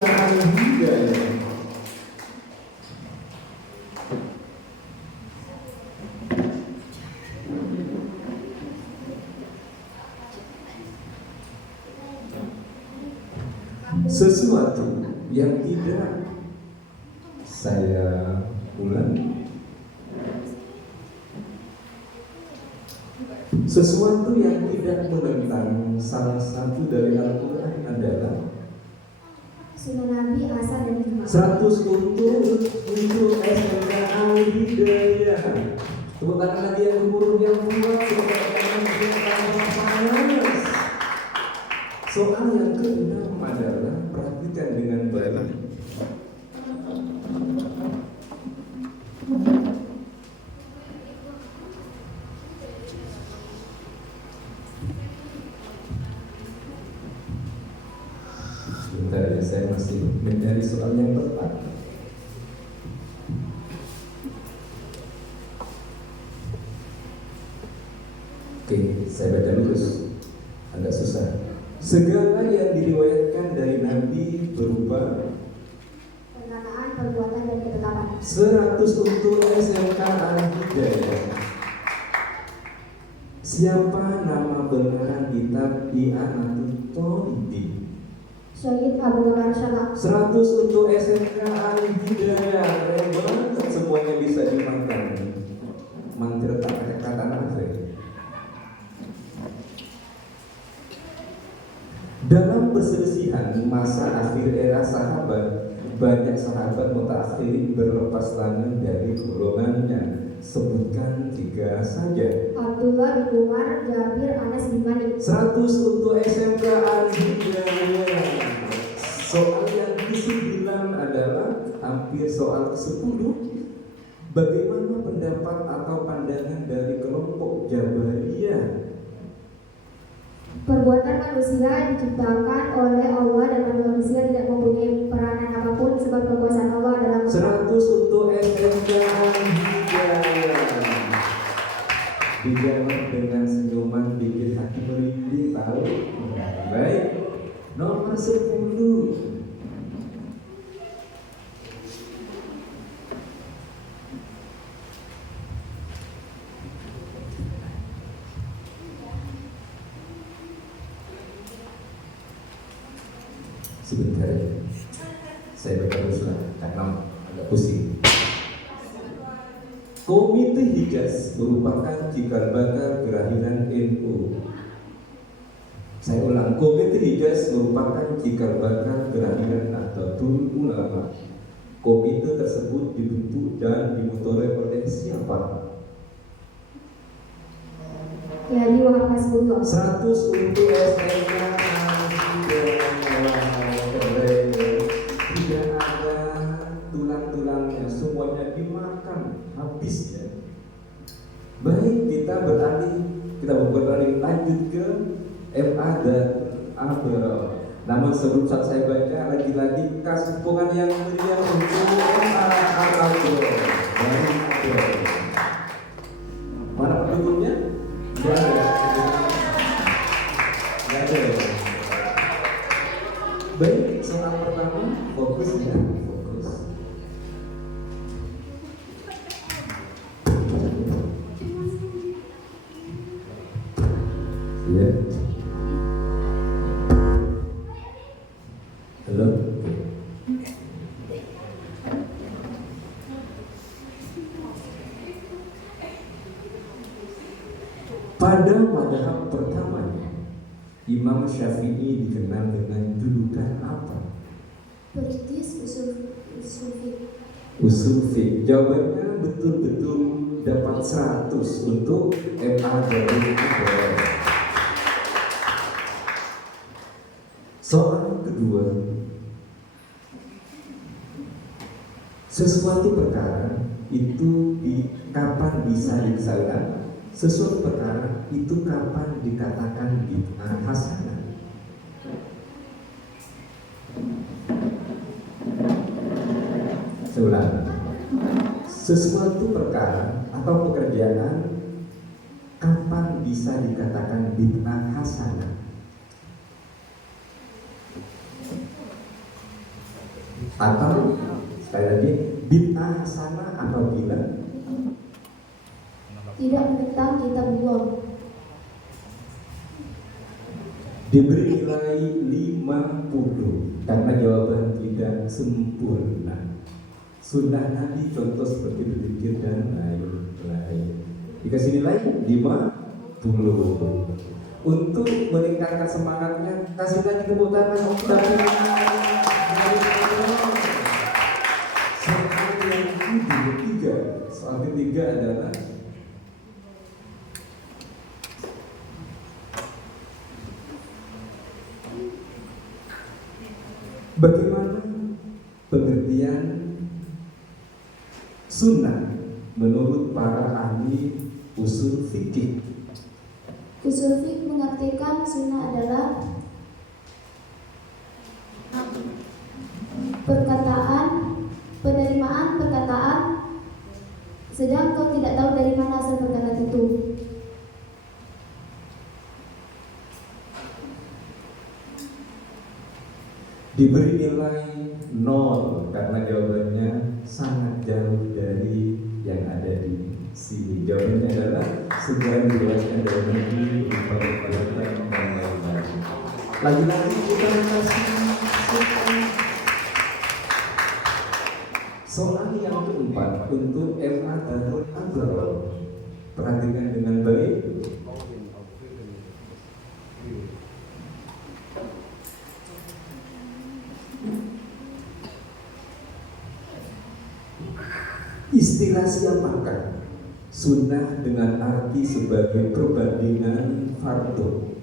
hidayah. Sesuatu yang tidak, saya ulang, sesuatu yang tidak menentang salah satu dari Al-Quran adalah Sunnah Nabi, asar dan ijma. 100 untuk SMK Al-Hidayah. Tepuk tangan lagi yang huruf yang kuat. Soal yang keenam adalah perhatikan dengan baik. Sebentar ya, saya masih mencari soal yang tepat. Oke, saya baca dulu, agak susah. Segala yang diriwayatkan dari Nabi berupa Perkataan, perbuatan, dan ketetapan. 100 untuk SMK Al-Hidayah. Siapa nama benaran kitab I'anatul Talibin? Syahid Abu Bakar Syarab. 100 untuk SMK Al-Hidayah. Keren banget, semuanya bisa dimakan. Mantra tak pakai kata nafas. Dalam perselisihan masa akhir era sahabat, banyak sahabat mutaakhirin berlepas tangan dari golongannya. Sebutkan 3 saja. Abdullah bin Umar, Jabir, Anas bin Malik. 100 untuk SMK Al-Hidayah. Soal yang ke-9 adalah hampir soal ke-10. Bagaimana pendapat atau pandangan dari kelompok Jabariyah? Perbuatan manusia diciptakan oleh Allah dan manusia tidak mempunyai peranan apapun sebab kekuasaan Allah adalah 100 untuk SMK Al-Hidayah. Dijawab dengan senyuman bikin hati merinding, tahu? Baik, nomor 10. Sebentar ya, saya baca dulu karena agak pusing. Komite Hijaz merupakan cikal bakal kelahiran NU. Saya ulang, Komite Hijaz merupakan cikal bakal kelahiran Nahdlatul Ulama. Komite tersebut dibentuk dan dimotori oleh siapa? Kiai Wahab Hasbullah. 100 untuk SMK. Tidak ada tulang-tulangnya, semuanya dimakan habis ya. Baik, kita beralih lanjut ke MA dan ABRO. Namun sebelum saya baca lagi-lagi kasih dukungan yang meriah untuk MA ABRO. Mana pendukungnya? Tidak ada. Tidak ada. Baik, soal pertama fokus ya, fokus. Ya. Halo. Pada madhab pertamanya, Imam Syafi'i dikenal dengan julukan apa? Politis Usul fiqh. Jawabannya betul-betul dapat 100 untuk MA dari Ibrahim. Soal kedua, sesuatu perkara itu kapan bisa disalahkan? Sesuatu perkara itu kapan dikatakan bid'ah hasanah? Seulang, sesuatu perkara atau pekerjaan kapan bisa dikatakan bid'ah hasanah? Atau sekali lagi, bid'ah hasanah apabila tidak menentang kitabullah. diberi nilai 50 karena jawaban tidak sempurna. Sunnah Nabi contoh seperti berzikir dan lain-lain. Dikasih nilai 50. Untuk meningkatkan semangatnya, kasih lagi tepuk tangan. Soal yang ketiga, soal ketiga adalah bagaimana pengertian sunnah menurut para ahli usul fikih. Usul fiqh mengartikan sunnah adalah perkataan, penerimaan perkataan, sedang kau tidak tahu dari mana asal perkataan itu. Diberi nilai 0 karena jawabannya sangat jauh dari yang ada di sini. Jawabannya adalah segala riwayatnya dari Nabi berupa perbuatan dan lain-lain. Lagi-lagi kita kasih soal yang keempat untuk MA Darul Azhar. Perhatikan dengan baik. Istilah siapakah sunnah dengan arti sebagai perbandingan fardhu?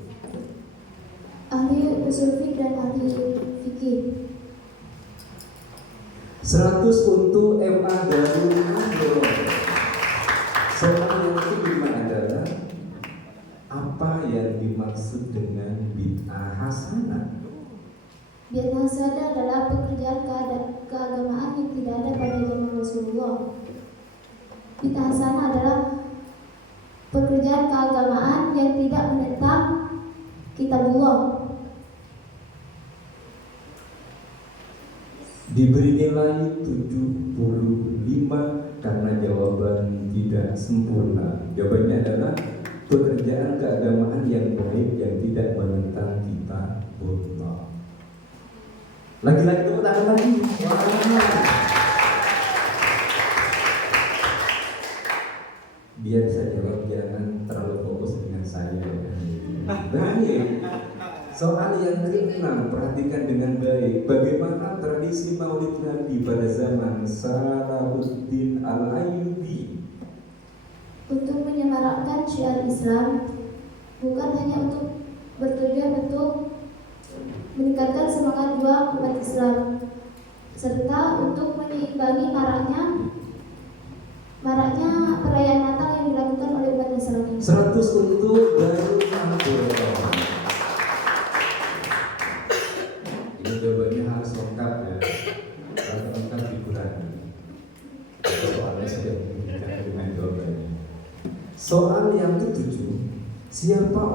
Ahli usul fiqh dan ahli fikih. 100 untuk MA Darul Azhar. Soal yang kelima adalah apa yang dimaksud dengan bid'ah hasanah? Bid'ah hasanah adalah pekerjaan keagamaan yang tidak ada pada zaman Rasulullah. Bid'ah hasanah adalah pekerjaan keagamaan yang tidak menentang kitabullah. Diberi nilai 75 karena jawaban tidak sempurna. Jawabannya adalah pekerjaan keagamaan yang baik yang tidak menentang kitabullah. Lagi-lagi tepuk tangan lagi. Biar saya jawab, jangan terlalu fokus dengan saya. Baik. Soal yang ke-6, perhatikan dengan baik. Bagaimana tradisi Maulid Nabi pada zaman Salahuddin Al-Ayyubi? Untuk menyemarakkan syiar Islam, bukan hanya untuk bertujuan untuk meningkatkan semangat juang umat Islam, serta untuk menyeimbangi maraknya perayaan Natal yang dilakukan oleh umat Islam. 100 untuk Darul Azhar. Ini jawabannya harus lengkap ya. Kalau lengkap dikurangi. Soalnya sudah diberikan dengan jawabannya. Soal yang ke-7, siapa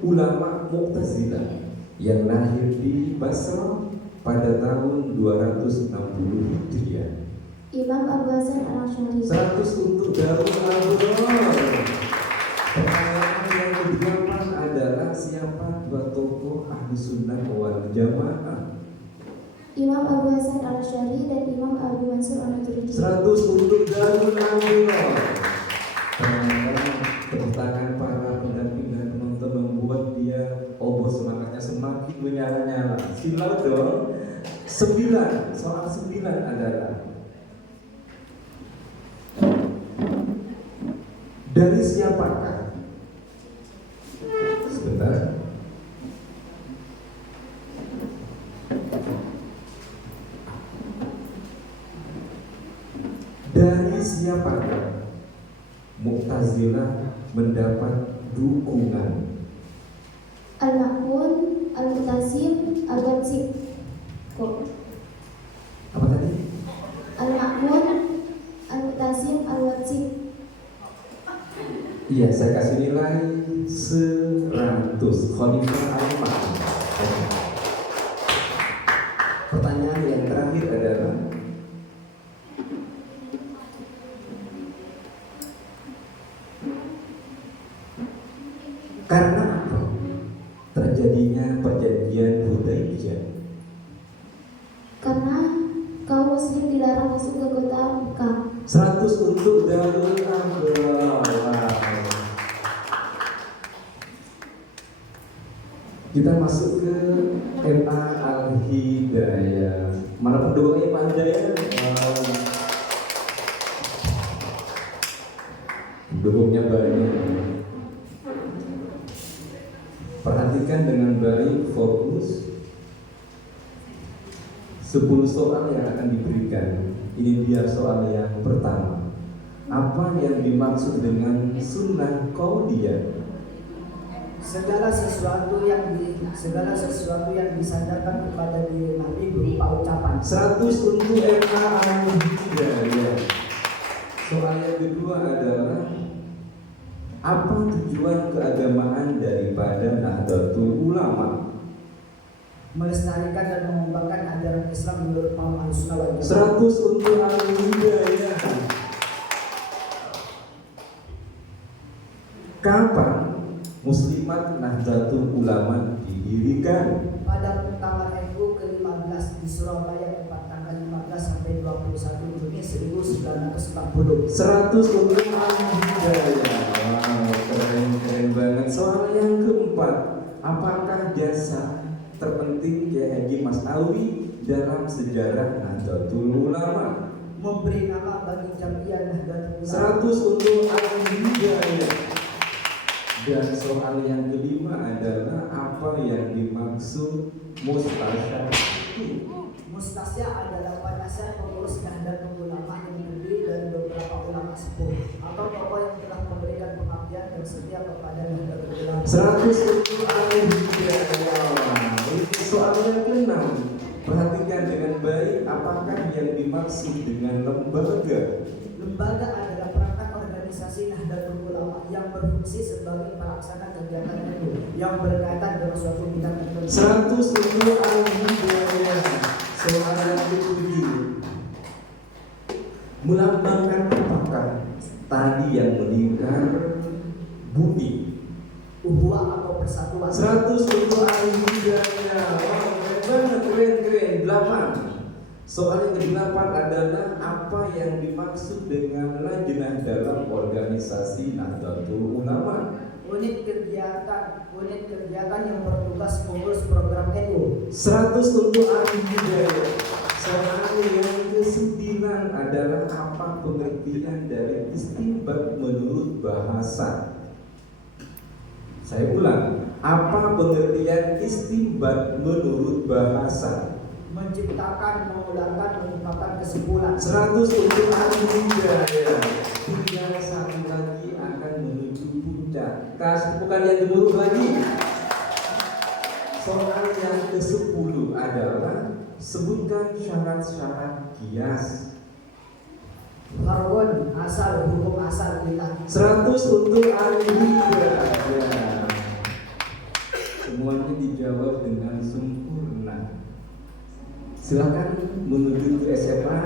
ulama Mu'tazilah yang lahir di Basra pada tahun 260 Hijriah? Imam Abu Hasan Al-Asy'ari. 100 untuk Darul Azhar. Pertanyaan yang ke-8 adalah siapa dua tokoh ahli sunnah wal jamaah? Imam Abu Hasan Al-Asy'ari dan Imam Abu Mansur Al-Maturidi. 100 untuk Darul Azhar. Tepuk tangan para pendamping dan penonton membuat dia semangatnya semakin menyala-nyala. Silau dong. 9, soal 9 adalah dari siapakah? Sebentar. Dari siapakah Mu'tazilah mendapat dukungan? Al-Ma'mun, Al-Mutasim, Al-Watsib. Apa tadi? Al-Ma'mun, Al-Mutasim, Al-Watsib. Iya, saya kasih nilai 100 Kudus, Khalifah Al-Mahdi. Pertanyaan yang terakhir adalah, karena apa terjadinya perjanjian Hudaybiyah? Karena kaum muslim dilarang masuk ke kota Mekah. 100 untuk Darul Akhbar. Kita masuk ke MA Al-Hidayah. Mana pendukungnya Pak Hidayah? Pendukungnya banyak. Perhatikan dengan baik, fokus. 10 soal yang akan diberikan. Ini dia soal yang pertama. Apa yang dimaksud dengan sunnah qauliyah? Segala sesuatu yang disandarkan kepada diri Nabi berupa ucapan. 100 untuk MA Al-Hidayah. Soal yang kedua adalah, apa tujuan keagamaan daripada Nahdlatul Ulama? Melestarikan dan mengembangkan ajaran Islam menurut paham Ahlussunnah wal Jamaah. 100 untuk Al-Hidayah. Kapan Muslimat Nahdlatul Ulama didirikan? Pada tanggal NU ke-15 di Surabaya, tepat tanggal 15 sampai 21 Juni 1940. 100 untuk Al-Hidayah. Wow, keren banget. Soal yang keempat, apakah jasa terpenting Kiai Haji Mas'awi dalam sejarah Nahdlatul Ulama? Memberi nama bagi Jamiah Nahdlatul Ulama. 100 untuk Al-Hidayah. Dan soal yang kelima adalah, apa yang dimaksud mustasyar? Mustasya adalah penasihat pengurus Nahdlatul Ulama yang terdiri dari beberapa ulama sepuh atau tokoh yang telah memberikan pengabdian dan setia kepada Nahdlatul Ulama. 100 untuk Al-Hidayah. Ini soal yang keenam. Perhatikan dengan baik, apakah yang dimaksud dengan lembaga? Lembaga adalah perangkat organisasi Nahdlatul Ulama yang berfungsi sebagai pelaksana kegiatan NU yang berkaitan dengan suatu bidang tertentu. 100 untuk Al-Hidayah. Soal yang ketujuh, melambangkan apakah tadi yang melingkar bumi? Uhuah atau persatuan. 100 untuk Al-Hidayah. Wow, keren. 8. Soal yang ke-8 adalah, apa yang dimaksud dengan lajnah dalam organisasi Nahdlatul Ulama? Unit kegiatan yang bertugas mengurus program NU. 100 untuk Al-Hidayah. Soal yang ke-9 adalah, apa pengertian dari istinbat menurut bahasa? Saya ulang, apa pengertian istinbat menurut bahasa? Menciptakan, mengularkan, mengungkapkan kesimpulan. 100 untuk Al-Hidayah. Tinggal satu lagi akan menuju puncak. Bukan yang gemuruh lagi. Soal yang ke-10 adalah, sebutkan syarat-syarat kias. Fardun, asal, hukum asal kita. 100 untuk Al-Hidayah. Semuanya dijawab dengan sempurna. Silakan menuju ke SMA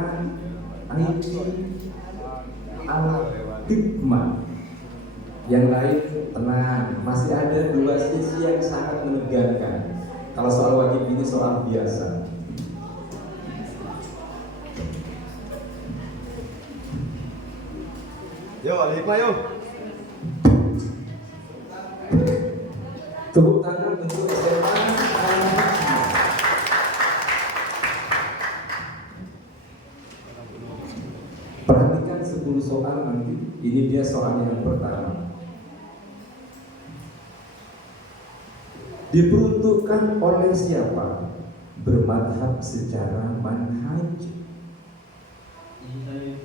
IT Al-Hikmah. Yang lain tenang, masih ada 2 sesi yang sangat menegangkan. Kalau soal wajib ini soal biasa. Yo, Al-Hikmah yuk. Tepuk tangan untuk SMA Al-Hikmah. Perhatikan 10 soal nanti. Ini dia soal yang pertama. Diperuntukkan oleh siapa? Bermadhab secara manhaj.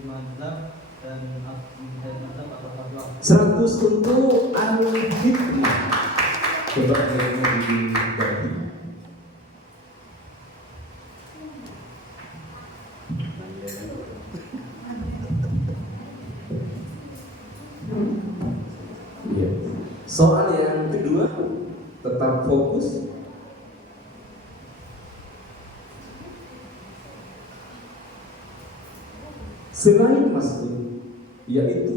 Mazhab dan mazhab atau fatwa. 100 untuk Al-Hikmah. Coba kayaknya dibagi. Iya. Soal yang kedua, tetap fokus. Selain mas'ul, yaitu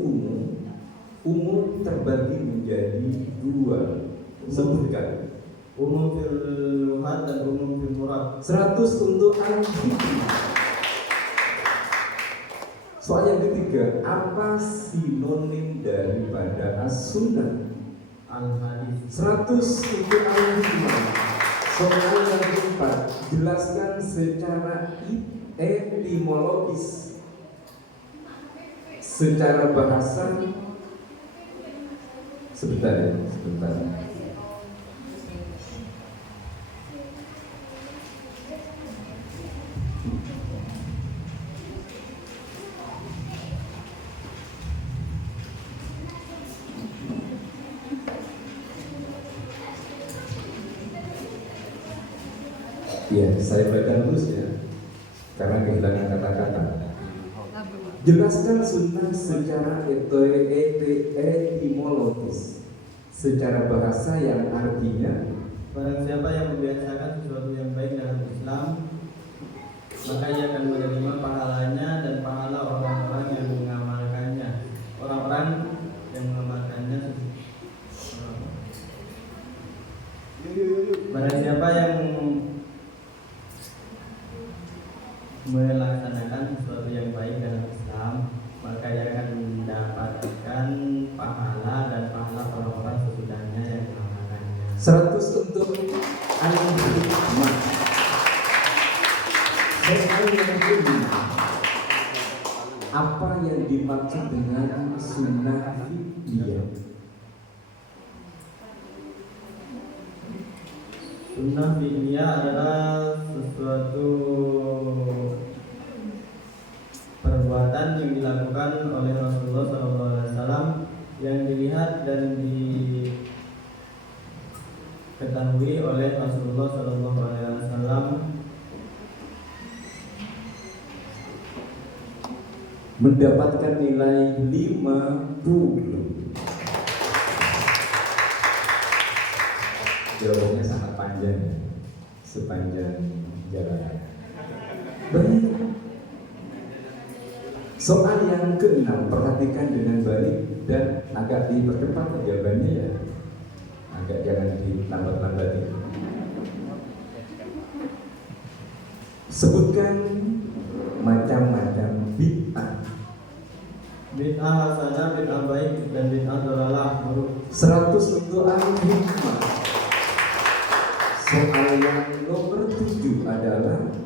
umum terbagi menjadi dua. Sebutkan. Umum fil luhat dan umum fil murad. 100 untuk al-hikmah. Soal yang ketiga, apa sinonim daripada as-sunnah? Al-hadis. 100 untuk al-hikmah. Soal yang keempat, jelaskan secara etimologis, secara bahasa. Sebentar ya, sebentar. Ya, saya baca terus ya, karena kehilangan kata-kata. Jelaskan sunnah secara etimologis, secara bahasa yang artinya Barang siapa yang membiasakan sesuatu yang baik dalam Islam, maka ia akan menerima pahalanya dan pahala orang-orang yang mengamalkannya. Orang-orang yang mengamalkannya. Barang siapa yang melaksanakan sesuatu yang baik dalam Islam, maka ia akan mendapatkan pahala dan pahala orang-orang sesudahnya yang mengamalkannya. 100 untuk al-hikmah. Soal yang kelima, apa yang dimaksud dengan sunnah fi'liyah? Sunnah fi'liyah adalah sesuatu perbuatan yang dilakukan oleh Rasulullah SAW yang dilihat dan diketahui oleh Rasulullah SAW, mendapatkan nilai 50. Jawabannya sangat panjang ya, sepanjang jalan. Baik. Soal yang keenam, perhatikan dengan baik dan agak dipercepat jawabannya ya, agak jangan dilambat-lambati. Sebutkan macam-macam bid'ah. bid'ah hasanah, bid'ah baik, dan bid'ah dhalalah buruk. 100 untuk al-hikmah. Soal yang nomor 7 adalah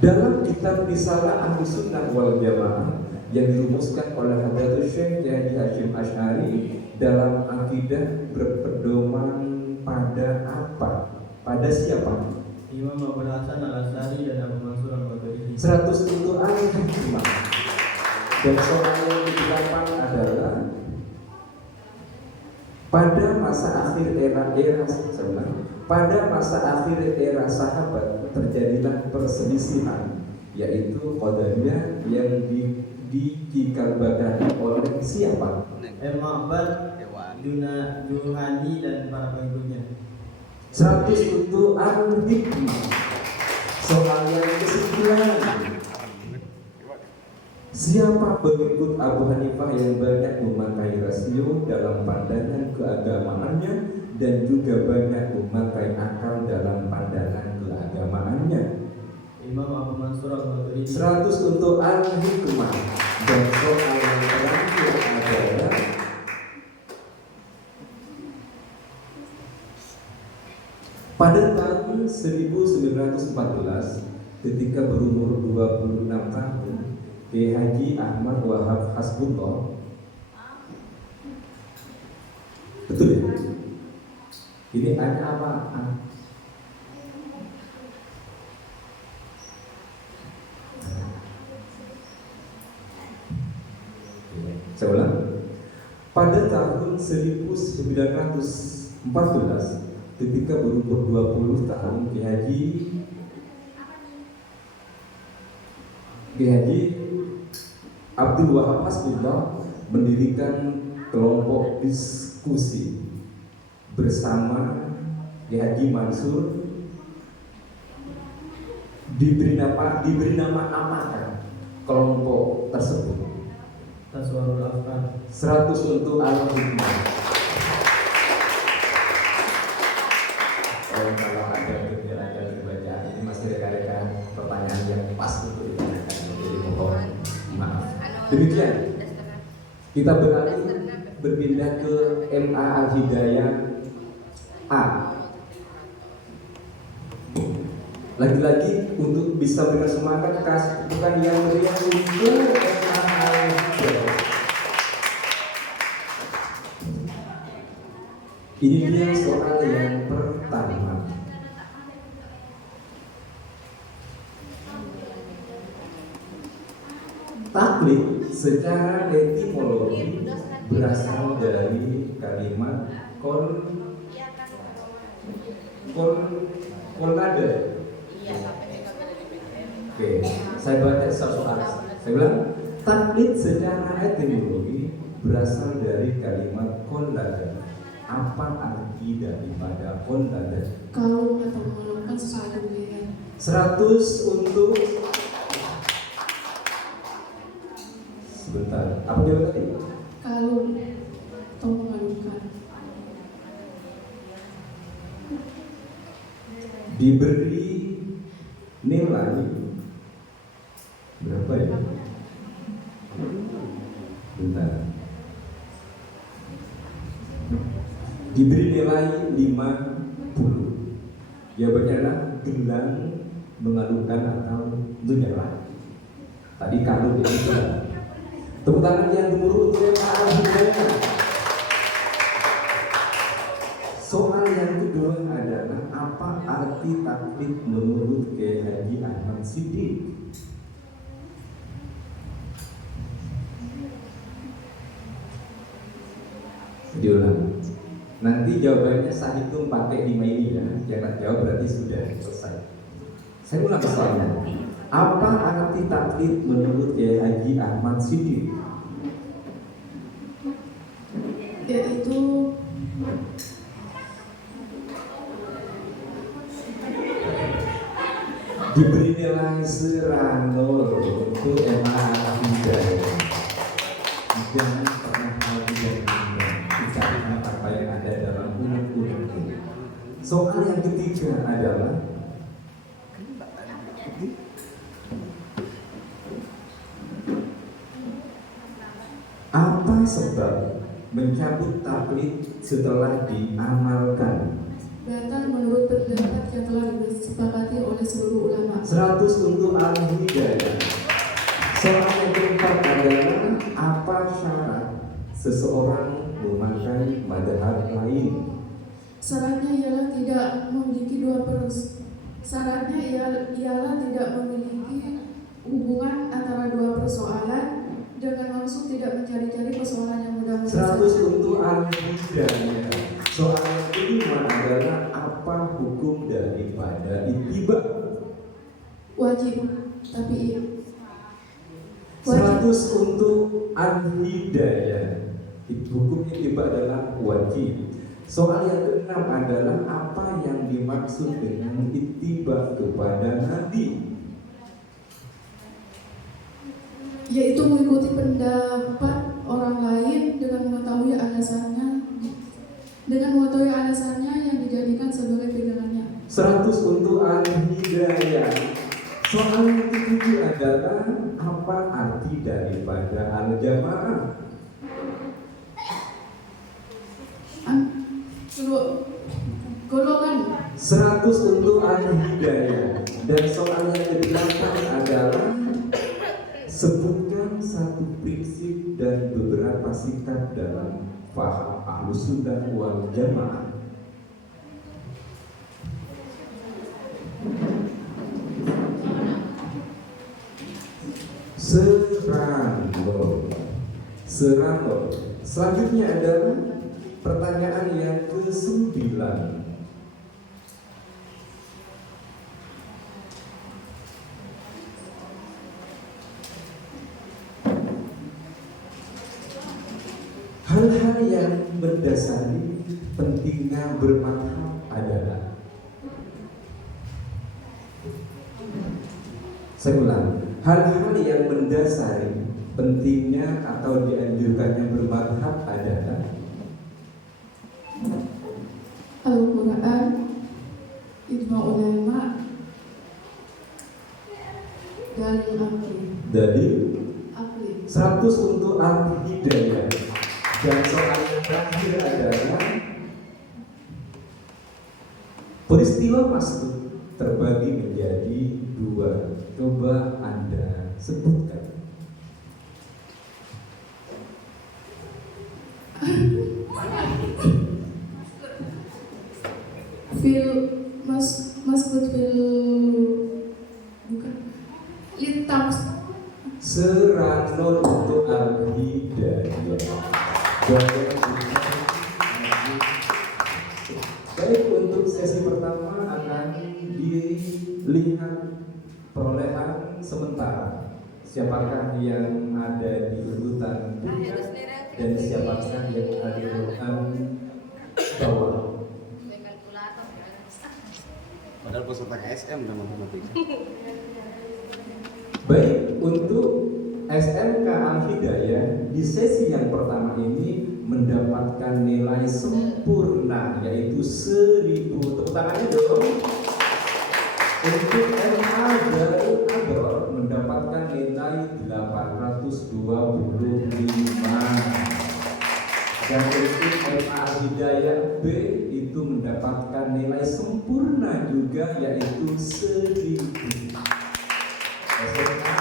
dalam kitab Risalah Ahlus Sunnah wal Jamaah yang dirumuskan oleh Hadratus Syekh Kiai Haji Hasyim Asy'ari dalam akidah berpedoman pada apa? Pada siapa? Imam Abu Hasan Al-Asy'ari dan Abu Mansur Al-Maturidi. 100 untuk al-hikmah. Dan soal yang ke-8 adalah pada masa akhir era sahabat terjadilah perselisihan, yaitu qadariyah yang dikikalbagani oleh siapa? Ma'bad, Juhani dan para pengikutnya. 100 untuk al-hikmah. Soal yang ke-9, siapa pengikut Abu Hanifah yang banyak memakai rasio dalam pandangan keagamaannya dan juga banyak memakai akal dalam pandangan keagamaannya? Imam Abu Mansur Al-Maturidi. 100 untuk al-hikmah. Dan soal yang terakhir adalah pada tahun 1914 ketika berumur 26 tahun, Kiai Haji Ahmad Wahab Hasbullah, betul ya? Ini hanya apa? Saya ulang. Pada tahun 1914 ketika berumur 20 tahun, Kiai Haji Abdul Wahab Hasbullah mendirikan kelompok diskusi bersama Kiai Haji Mansur, diberi nama apakah kelompok tersebut? Taswarul Afkar. 100 untuk Al-Hikmah. Kalau ada dibaca, ini masih rekan-rekan pertanyaan yang pas untuk ditanyakan, jadi mohon maaf. Demikian kita berpindah ke MA Al-Hidayah A. Lagi-lagi untuk bisa berikan semangat, bukan yang meriah untuk MA Al-Hidayah. Ini dia soal yang pertama. Taklid secara etimologi berasal dari kalimat kolade. Oke, saya baca soal. Saya bilang taklid secara etimologi berasal dari kalimat kolade. Apa arti daripada kolade? Kalau atau mengeluhkan sesuatu budaya. 100 untuk sebentar. Apa jawaban tadi? Kalau atau mengeluhkan. Diberi nilai berapa ya? Bentar. Diberi nilai 50. Jawabannya adalah gelang mengalukan atau menyerah. Tadi kalau dia bilang. Tepuk tangan yang gemuruh untuk yang Al-Hidayah. Soal yang kedua adalah apa arti taklid menurut Kiai Haji Ahmad Siddiq? Diulang. Nanti jawabannya Sahitum pakai 5 ini ya. Jangan jawab berarti sudah selesai. Saya ulang soalnya. Apa arti taklid menurut Kiai Haji Ahmad Siddiq? Yaitu Diberi nilai 100 untuk MA Al-Hidayah. Jangan pernah lagi dan bicara apa yang ada dalam undang-undang ini. Soal yang ketiga adalah apa sebab mencabut taklid setelah diamalkan? batal menurut pendapat yang telah disepakati oleh seluruh ulama. 100 untuk Al-Hidayah. Soal yang keempat adalah apa syarat seseorang memakai madhab lain? Syaratnya ialah tidak memiliki ialah tidak memiliki hubungan antara dua persoalan dengan langsung tidak mencari-cari persoalan yang mudah 100 untuk Al-Hidayah. Soal yang kelima adalah apa hukum daripada ittiba? wajib, tapi 100 untuk Al-Hidayah. Hukum ittiba adalah wajib. Soal yang keenam adalah apa yang dimaksud dengan ittiba kepada Nabi? yaitu mengikuti pendapat orang lain dengan mengetahui alasannya yang dijadikan sebagai pegangannya. 100 untuk Al-Hidayah. Soal yang ketujuh adalah apa arti daripada Al-Jamaah? Golongan 100 untuk Al-Hidayah. Dan soal yang ke-8 adalah sebutkan satu prinsip dan beberapa sikap dalam faham Ahlus Sunnah wal Jamaah. Serangor. Selanjutnya adalah pertanyaan yang ke-9. hal-hal yang mendasari pentingnya bermadhab adalah, saya ulang, hal-hal yang mendasari pentingnya atau dianjurkannya bermadhab adalah Al-Quran, ijma ulama, dalil akli. dari 100 Akli. untuk al-hidayah. Dan soal yang terakhir adalah peristiwa masuk terbagi menjadi 2. Coba Anda sebutkan. Maskud fil bukan litams. Seranol untuk al-hidayah. Baik, untuk sesi pertama akan dilihat perolehan sementara. Siapakah yang ada di urutan dan siapakah yang ada di urutan bawah. Padahal peserta KSM dan matematika. Baik, untuk SMK Al-Hidayah di sesi yang pertama ini mendapatkan nilai sempurna, yaitu 1000. Tepuk tangannya dong. Untuk MA Darul Abror mendapatkan nilai 825. Dan untuk MA Al-Hidayah B itu mendapatkan nilai sempurna juga, yaitu 1000. SMA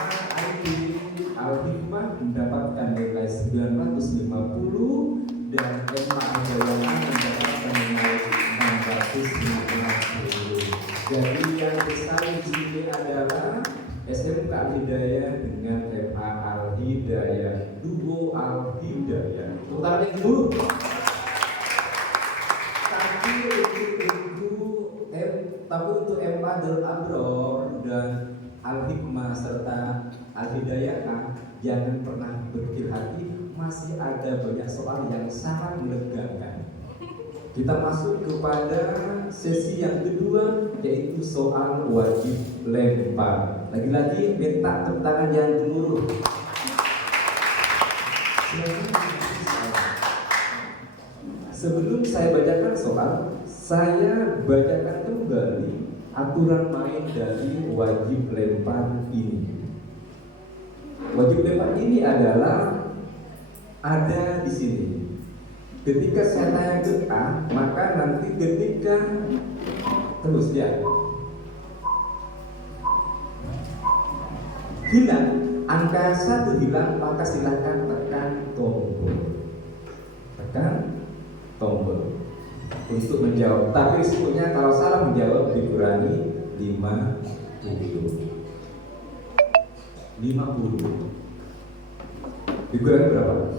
Al-Hikmah mendapatkan nilai 950 dan MA Al-Hidayah mendapatkan nilai 650. Jadi yang besar di sini adalah SMK Al-Hidayah dengan MA Al-Hidayah, duo Al-Hidayah. Tepuk dulu. Tapi untuk MA Darul Abror dan Al-Hikmah serta Al-Hidayah, jangan pernah berkecil hati, masih ada banyak soal yang sangat menegangkan. Kita masuk kepada sesi yang kedua, yaitu soal wajib lempar. Lagi-lagi minta tepuk tangan yang gemuruh. Sebelum saya bacakan soal, saya bacakan kembali aturan main dari wajib lempar ini. Wajib lempar ini adalah ada di sini. Ketika saya tanya ke A, maka nanti ketika terus ya hilang, angka 1 hilang, maka silakan tekan tombol. Tekan tombol untuk menjawab. Tapi risikonya kalau salah menjawab dikurangi 50. Dikurangi berapa?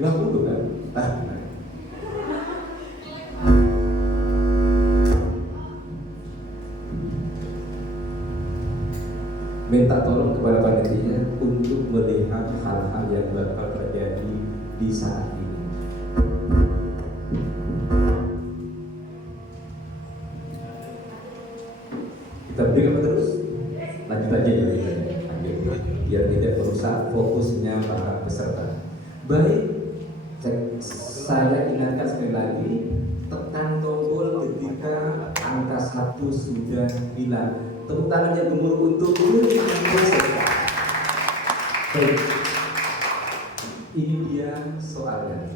50 kan? Minta tolong kepada panitia untuk melihat hal-hal yang bakal terjadi di saat ini. Kita berikan terus, lanjut aja ya, biar tidak merusak fokusnya para peserta. Baik, saya ingatkan sekali lagi, tekan tombol ketika angka 1 sudah hilang. Tepuk tangan yang gemuruh untuk peserta. Baik, ini dia soalnya.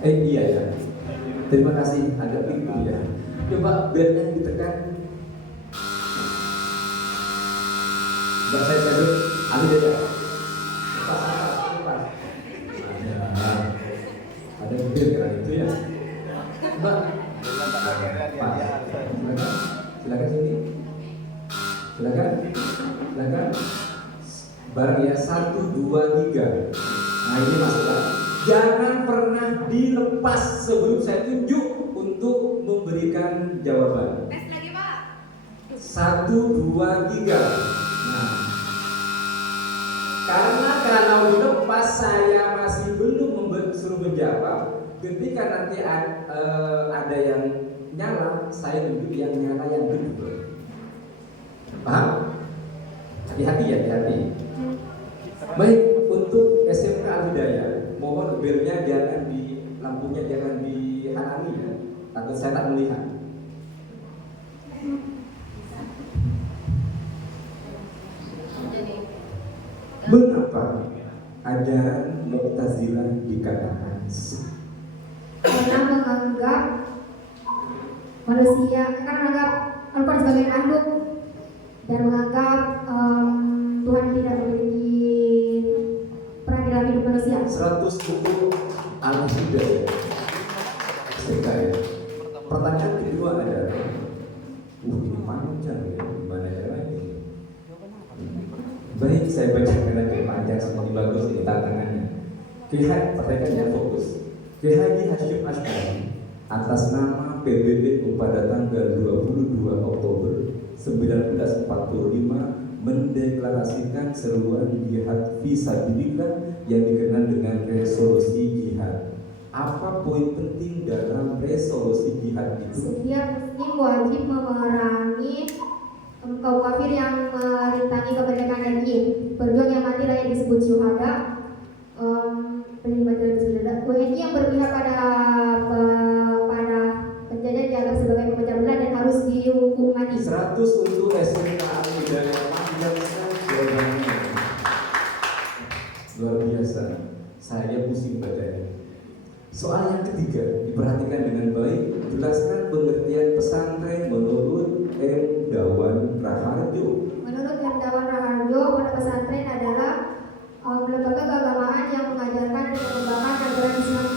Iya ya. Terima kasih, agak bingung ya. Coba belnya ditekan. Mbak saya dulu, ambil aja. Lepas. Ada mobil kan itu ya. Mbak, silakan sini. Silakan. Barang ya 1, 2, 3. Nah ini masuklah. Jangan pernah dilepas sebelum saya tunjuk untuk memberikan jawaban. Tes lagi Pak. 1, 2, 3. Nah, Karena kalau dilepas saya masih belum suruh menjawab, ketika nanti ada yang nyala, saya duduk yang nyala yang kedua. Paham? Hati-hati ya, hati-hati. Baik, untuk SMK Al-Hidayah, mohon belnya jangan lampunya jangan dihalangi ya, takut saya tak melihat. Mengapa ajaran Mu'tazilah dikatakan sesat? Karena menganggap manusia, karena menganggap Al-Quran sebagai makhluk dan menganggap Tuhan tidak memiliki peran dalam hidup manusia. 100 buku Al-Hidayah. Sekali. Pertanyaan kedua adalah, ini panjang ya, gimana caranya? Baik, saya bacakan lagi panjang seperti bagus ini tantangannya. Pertanyaannya fokus. Kiai Haji Hasyim Asy'ari atas nama PBB pada tanggal 22 Oktober 1945 mendeklarasikan seruan jihad fisabilillah yang dikenal dengan resolusi jihad. Apa poin penting dalam resolusi jihad itu? Setiap muslim wajib memerangi kaum kafir yang merintangi kemerdekaan RI. Berjuang yang mati layak disebut syuhada. WNI yang berpihak pada penjajah dianggap sebagai pemecah belah dan harus dihukum mati. 100 untuk SMK Al-Hidayah. Panjang sekali jawabannya. Luar biasa. Saya pusing bacanya. Soal yang ketiga, diperhatikan dengan baik. Jelaskan pengertian pesantren menurut M. Dawan Raharjo. Menurut M. Dawan Raharjo, pondok pesantren adalah lembaga keagamaan yang mengajarkan dan mengembangkan ajaran Islam.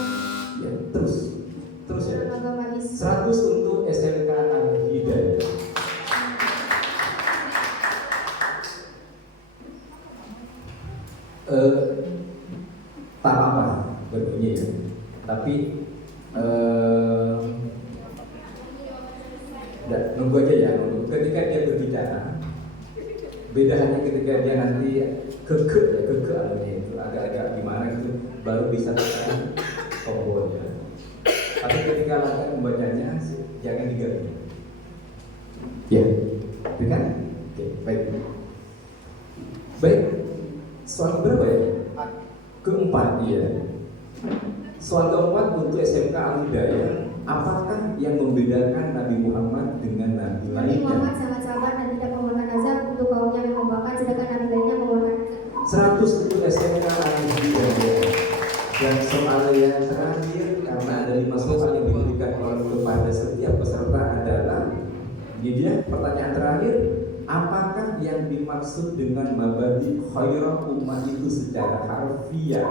Ya, terus ya. Agama Islam. 100 untuk SMK Al-Hidayah. Tak apa berbunyi ya. Tapi nunggu aja ya. Ketika dia berbicara, beda hanya ketika dia nanti keke itu agak-agak gimana gitu, baru bisa tekan tombolnya. Tapi ketika lakukan membacanya, jangan diganti. Ya, kan? Oke, baik. Baik, soal berapa ya? Keempat, iya. Soal keempat untuk SMK Al-Hidayah, apakah yang membedakan Nabi Muhammad dengan Nabi Nabi Muhammad lainnya? sangat sabar dan tidak mengeluarkan azab untuk kaumnya yang membakar, sedangkan Nabi lainnya mengeluarkan 100 untuk SMK Al-Hidayah. Dan soal yang terakhir, karena ada 5 soal yang diberikan kepada setiap peserta adalah, ini dia pertanyaan terakhir, apakah yang dimaksud dengan mabadi khairah ummah itu secara harfiah?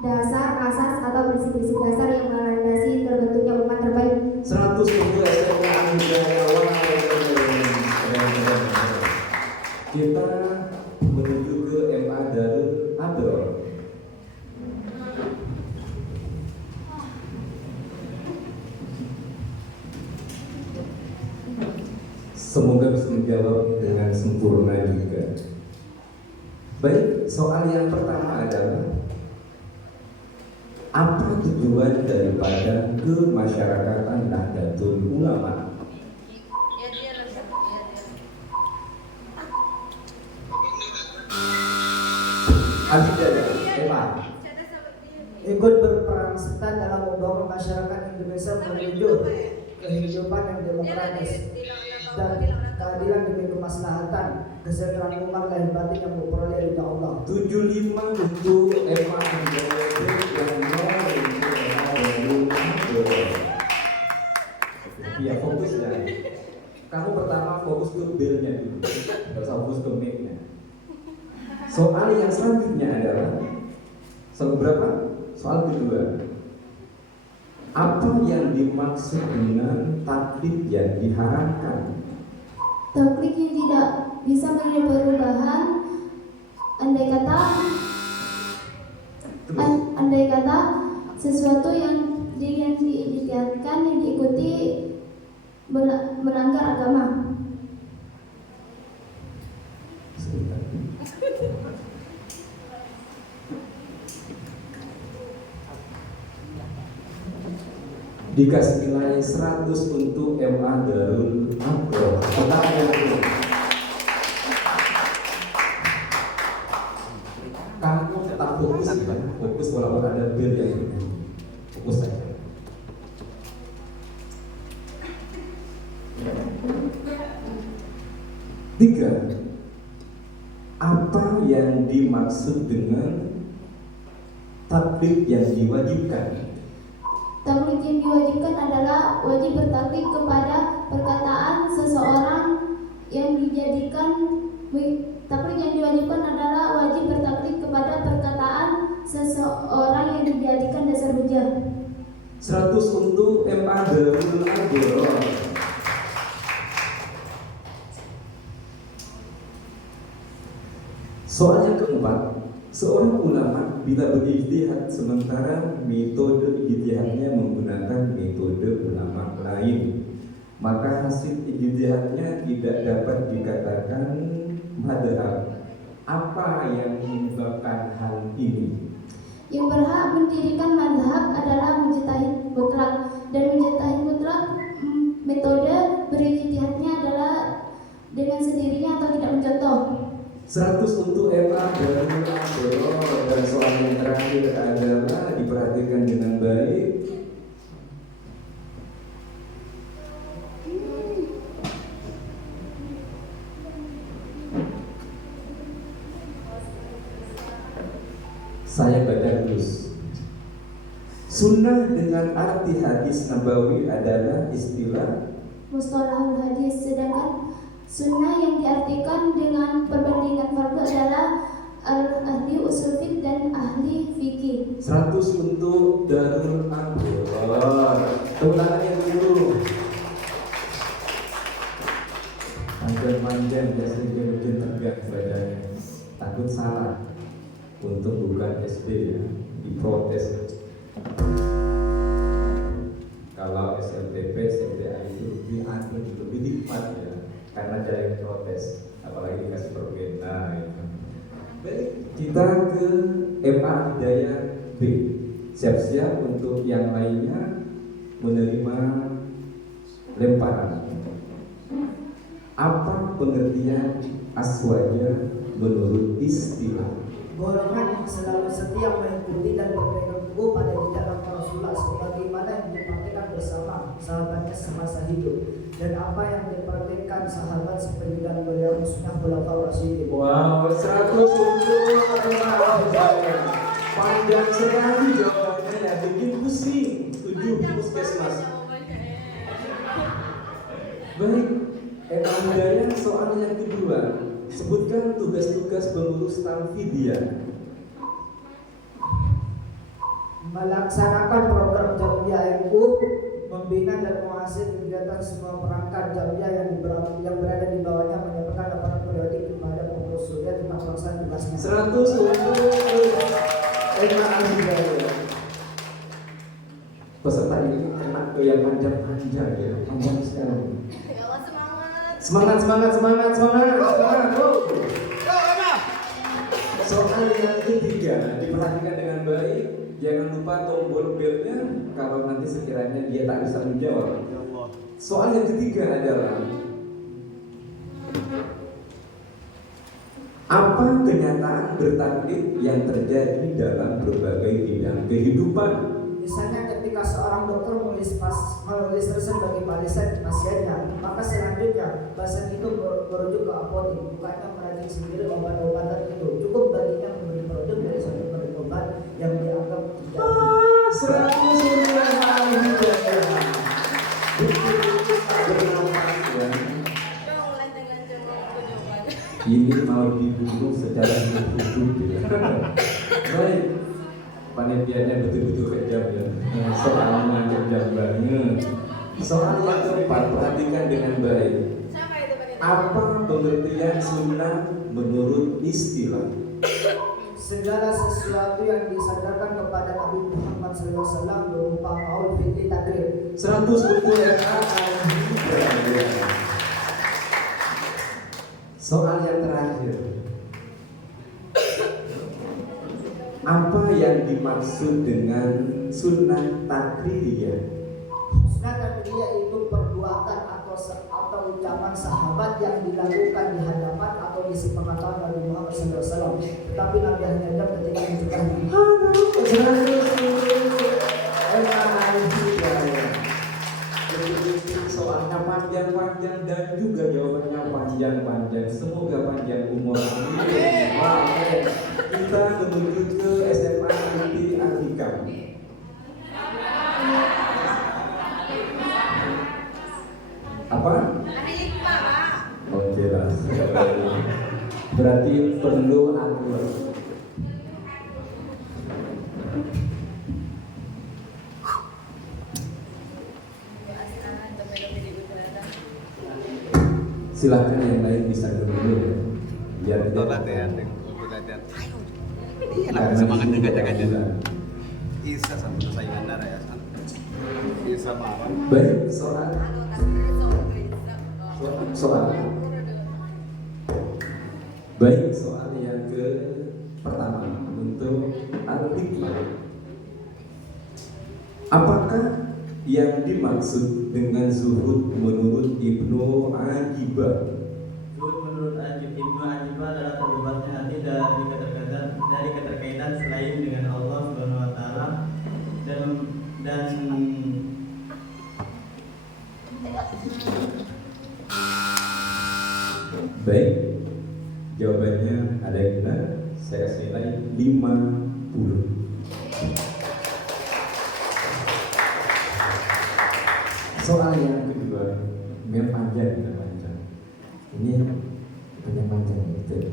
dasar, asas, atau prinsip-prinsip dasar yang melandasi terbentuknya umat terbaik. 100 untuk SMK Al-Hidayah. Kita menuju ke MA Darul Adror. Semoga bisa menjawab dengan sempurna juga. Baik, soal yang pertama adalah, apa tujuan daripada kemasyarakatan Nahdlatul Ulama? Al-Hidayah, Emma. Ikut berperan serta dalam membawa masyarakat Indonesia menuju kehidupan yang demokratis dan keadilan demi kemaslahatan kesejahteraan umat lahir batin yang memperoleh ridha Allah. 75 untuk Emma Al-Hidayah yang ya, fokus ya. Kamu pertama fokus ke bill-nya dulu, gak usah fokus ke mic-nya. Soal yang selanjutnya adalah soal berapa? Soal kedua. Apa yang dimaksud dengan taklid yang diharamkan? Taklid yang tidak bisa menjadi perubahan, andai kata sesuatu yang diikhtiarkan yang diikuti melanggar agama. dikasih nilai 100 untuk MA Darul Abdul. Pertanyaan itu, kamu tetap fokus ya, fokus walaupun ada bel yang itu, fokus saja. Tiga, apa yang dimaksud dengan taklid yang diwajibkan? Taklid yang diwajibkan adalah wajib bertaklid kepada perkataan seseorang yang dijadikan. Taklid yang diwajibkan adalah wajib bertaklid kepada perkataan seseorang yang dijadikan dasar hujah. 100 untuk MA Darul Abdul. Soal yang keempat, seorang ulama bila berijtihad sementara metode ijtihadnya menggunakan metode ulama lain, maka hasil ijtihadnya tidak dapat dikatakan madhab. Apa yang menyebabkan hal ini? Yang berhak mendirikan madhab adalah mujtahid mutlak, dan mujtahid mutlak metode berijtihadnya adalah dengan sendirinya atau tidak mencontoh. 100 untuk MA Darul Abdul. Dan soal yang terakhir adalah diperhatikan dengan baik. Saya baca dulu. Sunnah dengan arti hadis nabawi adalah istilah Mustalahul hadis, sedangkan sunnah yang diartikan dengan perbandingan fardu adalah ahli usul fiqh dan ahli fikih. 100 untuk Darul Abdul. Tepuk tangan yang dulu. Manjan-manjan biasanya dia tegak badannya. Takut salah untuk bukan SD ya, diprotes. Kalau SLTP, SLTA itu lebih adil, lebih nikmat ya, karena jarang protes, apalagi dikasih pergenda gitu. Baik, kita ke MA Hidayah B. Siap-siap untuk yang lainnya menerima lemparan. Apa pengertian aswaja menurut istilah? Golongan yang selalu setia mengikuti dan berpegang teguh pada jejak Rasulullah sebagaimana yang dipraktikkan bersama sahabatnya semasa hidup, dan apa yang dipraktikkan sahabat sepeninggal beliau khususnya Khulafaur Rasyidin. Wow, 100 untuk Hidayah. Panjang sekali jawabannya ya, bikin pusing. 7 puskesmas. Baik, MA Hidayah soal yang kedua. Sebutkan tugas-tugas pengurus Tanfidiyah. Melaksanakan program Jamiyah NU, membina dan menghasil kegiatan semua perangkat Jamiyah yang berada di bawahnya, menyampaikan laporan periodik kepada pengurus Surya tentang pelaksanaan tugasnya. 100 untuk MA Hidayah. Peserta ini kena ke yang panjang-panjang ya, panjang sekali. Semangat. Soal yang ketiga diperhatikan dengan baik. Jangan lupa tombol belnya kalau nanti sekiranya dia tak bisa menjawab. Soal yang ketiga adalah apa kenyataan bertaklid yang terjadi dalam berbagai bidang kehidupan? Misalnya ketika seorang dokter menulis resep bagi pasiennya, maka selanjutnya pasien itu merujuk ke apotek, bukannya meracik sendiri obat-obatan itu. Cukup baginya membeli produk dari suatu produk obat yang dianggap tidak. 100 Ini mau dibunuh secara hidup ya. Baik, panitianya betul-betul kejam ya. Soalnya kejam banget. Soal yang keempat, perhatikan dengan baik. Apa pengertian sunnah menurut istilah? Segala sesuatu yang disandarkan kepada Nabi Muhammad SAW berupa qaul, fi'li, takrir. 100 untuk MA. Soal yang terakhir, apa yang dimaksud dengan sunnah takririyah? Sedangkan dia itu perbuatan atau ucapan sahabat yang dilakukan di hadapan atau di sepengetahuan Nabi Muhammad SAW. Tetapi Nabi hanya diam ketika menunjukkan soalnya panjang-panjang dan juga jawabannya panjang-panjang. Semoga panjang umur. Wah, kita menuju ke SMA Negeri Andika. Apa? Oke lah. Berarti perlu aturan. Silakan yang lain bisa dulu ya. Biar Untuk tidak latihan, untuk latihan. Iya lah, karena semangat ini jaga-jaga tidak jaga. bulan. Isa sama persaingan darah ya, San. Isa mawan. Baik, soal baik soal yang ke pertama untuk al-hikmah. Apakah yang dimaksud dengan zuhud menurut Ibnu Ajibah? Zuhud menurut Ibnu Ajibah adalah terbebasnya hati dari keterkaitan selain dengan Allah Subhanahu wa taala dan Baik, jawabannya ada yang benar. Saya kasih nilai 50. Soal yang kedua, panjang. Ini panjang gitu.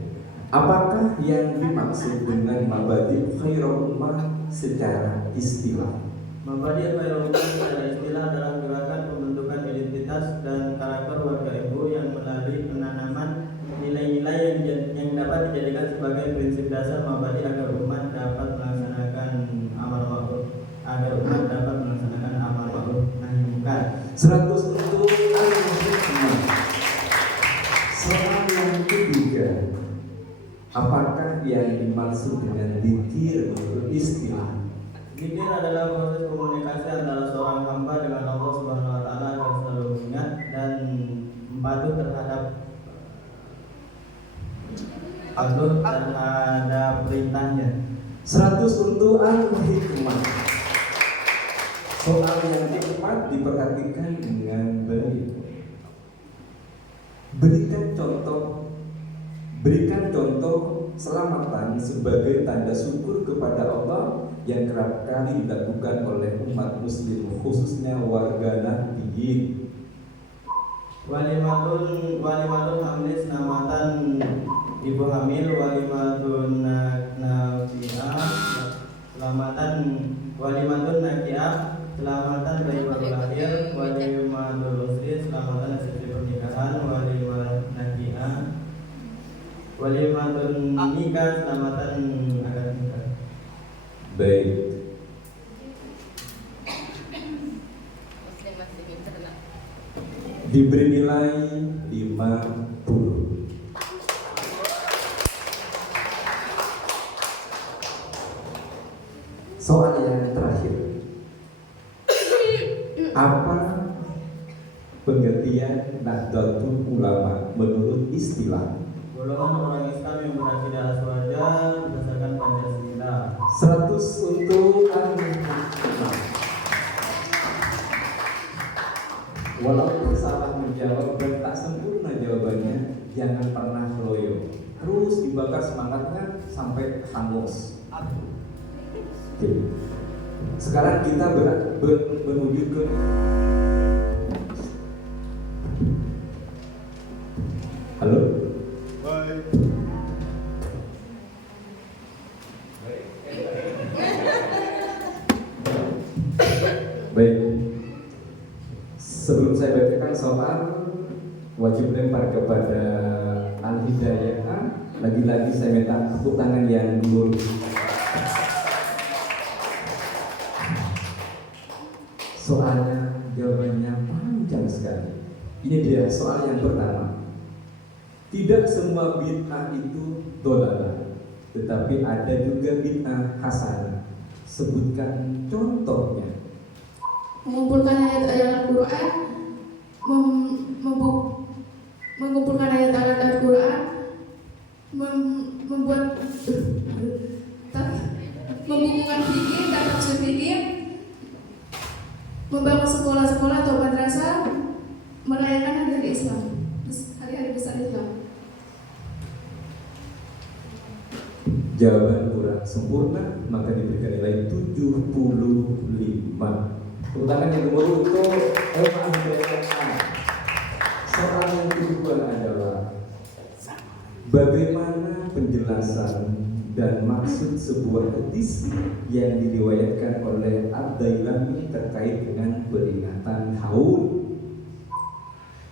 Apakah yang dimaksud dengan mabadi khairul ummah secara istilah? Mabadi khairul ummah secara istilah adalah gerakan pembentukan identitas dan karakter warga NU yang melalui penanaman nilai-nilai yang dapat dijadikan sebagai prinsip dasar mabadi agar umat dapat melaksanakan amar ma'ruf nahi munkar. 100 untuk al-hikmah. Soal yang ketiga, apakah yang dimaksud dengan dzikir menurut istilah? Zikir adalah proses komunikasi antara seorang hamba dengan Allah Subhanahu wa taala agar selalu mengingat dan patuh terhadap perintahnya. 100 untuk al-hikmah. Soal yang keempat diperhatikan dengan baik. Berikan contoh selamatan sebagai tanda syukur kepada Allah yang kerap kali dilakukan oleh umat muslim, khususnya warga Nahdliyin. Walimatun hamli selamatan ibu hamil, walimatun nakiah selamatan bayi baru lahir, walimatul usri selamatan resepsi pernikahan, walimatun nikah selamatan akad nikah. Baik. Diberi nilai 50. Soal yang terakhir, apa pengertian Nahdlatul Ulama menurut istilah? Golongan orang Islam yang berakidah aswaja berdasarkan Pancasila. 100 untuk al-hikmah. Walaupun salah menjawab dan tak sempurna jawabannya, jangan pernah loyo. Terus dibakar semangatnya sampai hangus. Oke. Sekarang kita menuju ke halo. Baik. Sebelum saya bacakan soal, wajib lempar kepada Al-Hidayah. Lagi-lagi saya minta tepuk tangan yang dulu. Soalnya jawabannya panjang sekali. Ini dia soal yang pertama. Tidak semua bid'ah itu dolalah, tetapi ada juga bid'ah hasanah. Sebutkan contohnya. mengumpulkan ayat-ayat Al-Quran, mengumpulkan ayat-ayat Al-Quran, membuat membukukan fikih dan tafsir fikih, membangun sekolah-sekolah atau madrasah, merayakan hari Islam, hari-hari besar Islam. Jawaban kurang sempurna, maka diberikan nilai 75. Tepuk tangan yang gemuruh untuk Eva Hidayah. Soal yang kedua adalah bagaimana penjelasan dan maksud sebuah hadis yang diriwayatkan oleh Ad-Dailami terkait dengan peringatan haul.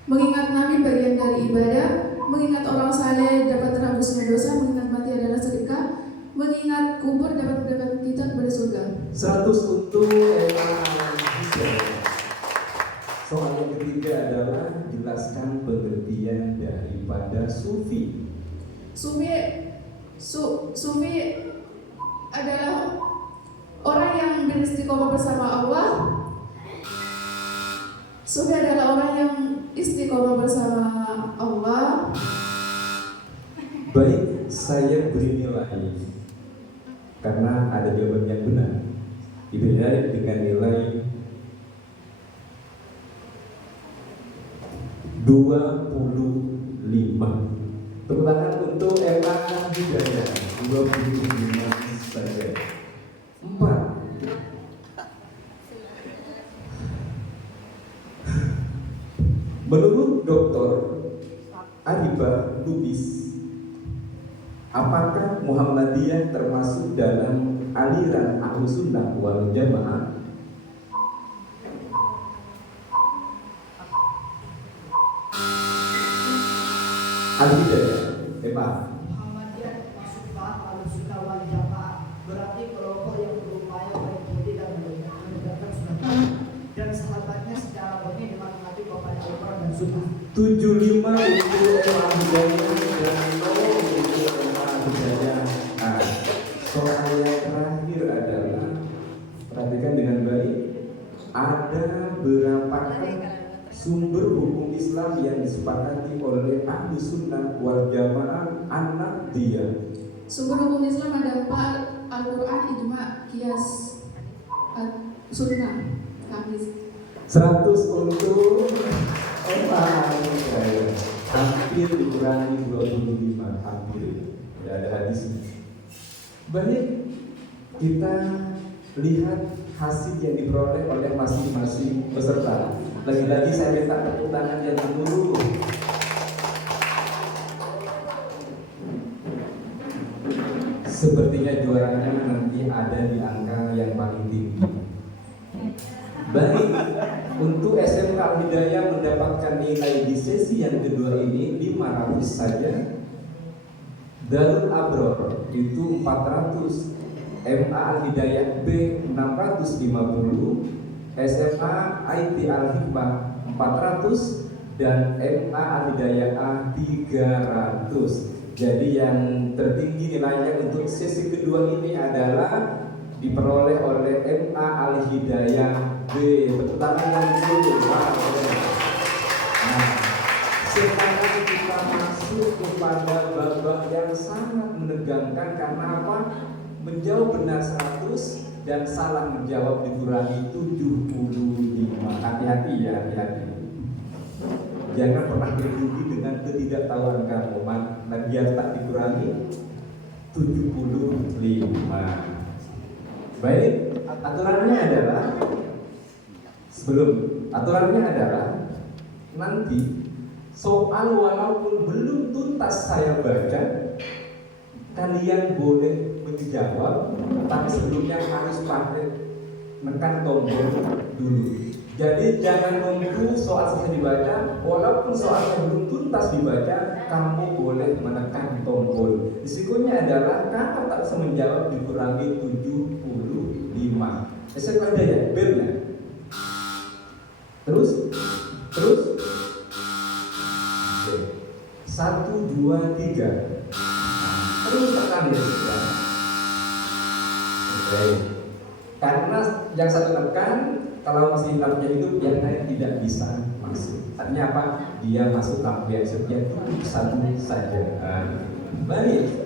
Mengingat Nabi bagian dari ibadah, mengingat orang saleh dapat terhapusnya dosa, mengingat mati adalah sedekah, mengingat kubur dapat mendapatkan kita kepada surga. 100 untuk Eva Hidayah. Soal yang ketiga adalah jelaskan pengertian daripada sufi. Sufi adalah orang yang beristiqomah bersama Allah. Sufi adalah orang yang istiqomah bersama Allah. Baik, saya beri nilai karena ada jawaban yang benar. Diberi nilai dengan nilai 25. Tepuk tangan untuk Eva Hidayah. 25 saja. 4. Menurut Dr. Arifah Lubis, apakah Muhammadiyah termasuk dalam aliran Ahlus Sunnah wal Jamaah? Al-Hidayah, Muhammadiyah masuk paham Ahlussunnah wal Jamaah, berarti kelompok yang berupaya mengikuti dan menegakkan sunnah dan sahabatnya secara murni dengan mengacu kepada Al-Quran dan Sunnah. 75 untuk Al-Hidayah dan 0 untuk Al-Hidayah. Nah, soal yang terakhir adalah, perhatikan dengan baik, ada berapa sumber hukum Islam yang disepakati oleh Ahlus Sunnah wal Jamaah anak dia. Sumber hukum Islam ada 4: Al-Quran, Ijma, Qiyas, Sunnah, Hadis. 100 untuk Eva Hidayah. Hampir dikurangi 25, hampir. Ya, ada hadisnya. Baik, kita lihat hasil yang diperoleh oleh masing-masing peserta. Lagi-lagi saya minta tepuk tangan yang gemuruh. Sepertinya juaranya nanti ada di angka yang paling tinggi. Baik, untuk SMK Al-Hidayah mendapatkan nilai di sesi yang kedua ini 500 saja. Darul Abror itu 400, MA Al-Hidayah B 650, SMA IT Al-Hikmah 400, dan MA Al-Hidayah A 300. Jadi yang tertinggi nilainya untuk sesi kedua ini adalah diperoleh oleh MA Al-Hidayah B. Tepuk tangan yang dulu. Nah, sekarang kita masuk kepada babak yang sangat menegangkan karena apa? Menjawab benar 100 dan salah menjawab dikurangi 75. Hati-hati ya, hati-hati. Jangan pernah berjudi dengan ketidaktahuan kamu, biar tak dikurangi 75. Baik, aturannya adalah nanti soal walaupun belum tuntas saya baca, kalian boleh menjawab, tapi sebelumnya harus pakai menekan tombol dulu. Jadi jangan nunggu soal selesai dibaca, walaupun soalnya belum tuntas dibaca, kamu boleh menekan tombol. Risikonya adalah kalau tak bisa menjawab dikurangi 75. Saya ada ya belnya. Terus. Oke. 1, 2, 3. Terus tekan ya sudah. Oke. Karena yang satu tekan, kalau masih lampunya hidup, yang lain tidak bisa masuk. Artinya apa? Dia masuk lampu yang hijau, dia tutup satu saja. Baik.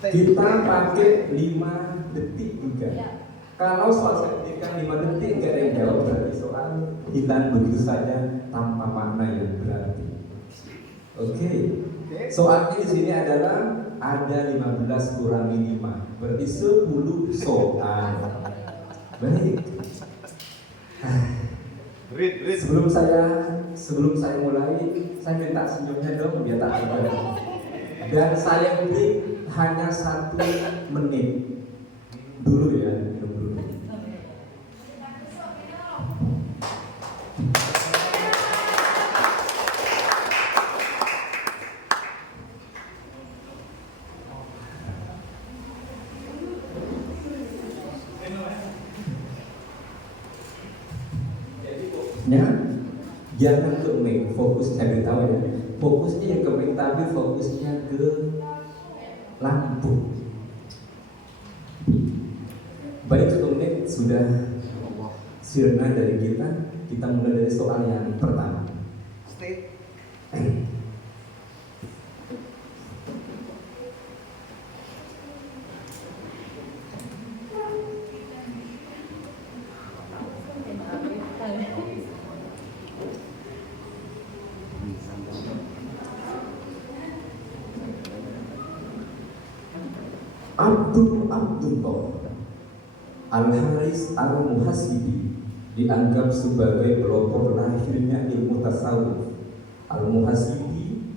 Kita pakai 5 detik juga. Kalau soal saya berikan 5 detik nggak ada yang jawab, berarti soal hilang begitu saja tanpa makna yang berarti. Oke. Soalnya di sini adalah ada 15 kurangi 5, berarti 10 soal. Baik. Sebelum saya mulai, saya minta senyumnya dong biar tak terbaik. Dan saya beri hanya 1 menit dulu ya, minum dulu. Ya, jangan ke mic, fokus, saya beritahu ya, fokusnya yang ke mic tapi fokusnya ke lampu. Baik, 1 menit sudah sirna dari kita mulai dari soal yang pertama. Abdullah Al-Haris Al-Muhasibi dianggap sebagai pelopor lahirnya ilmu tasawuf. Al-Muhasibi,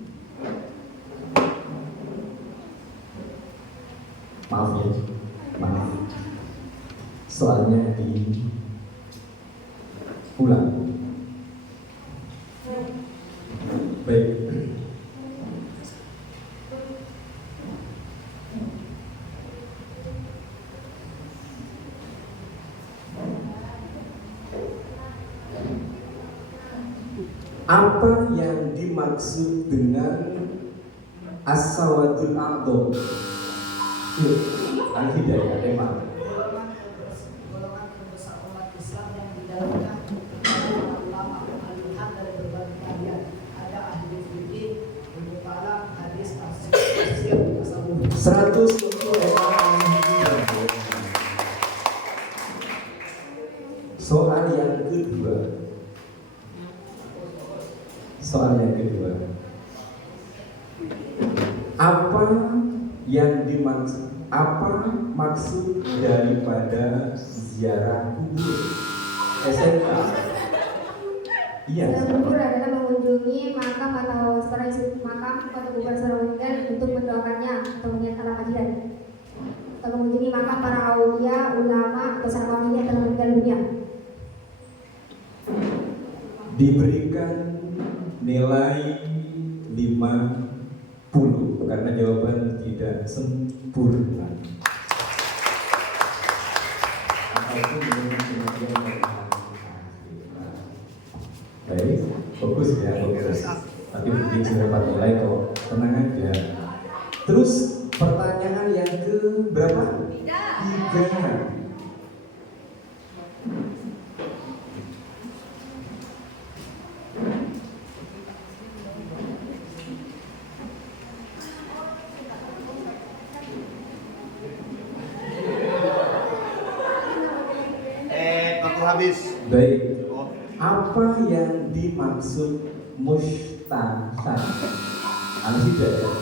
maaf, soalnya diulang. Baik. Apa yang dimaksud dengan as-sawadul a'dham? Al-Hidayah tema. Golongan terbesar umat Islam yang di dalamnya para ulama alihan dari berbagai kajian. Ada ahli fikih, ilmu kalam, hadis, tafsir, tasawuf. 100 untuk soal yang kedua. Apa maksud daripada ziarah kubur? SMK. Iya. Ziarah kubur adalah mengunjungi makam atau sekarang disebut makam atau kuburan seorang meninggal untuk mendoakannya atau menyatakan akhirat. Atau mengunjungi makam para aulia, ulama atau sanak famili yang telah meninggal dunia. Diberikan nilai 50 karena jawaban tidak sempurna. Baik, fokus ya, fokus. Tapi mungkin sudah dapat nilai kok, tenang aja. Terus pertanyaan yang ke berapa? 3. Habis. Baik. Apa yang dimaksud mustahsan? Al-Hidayah.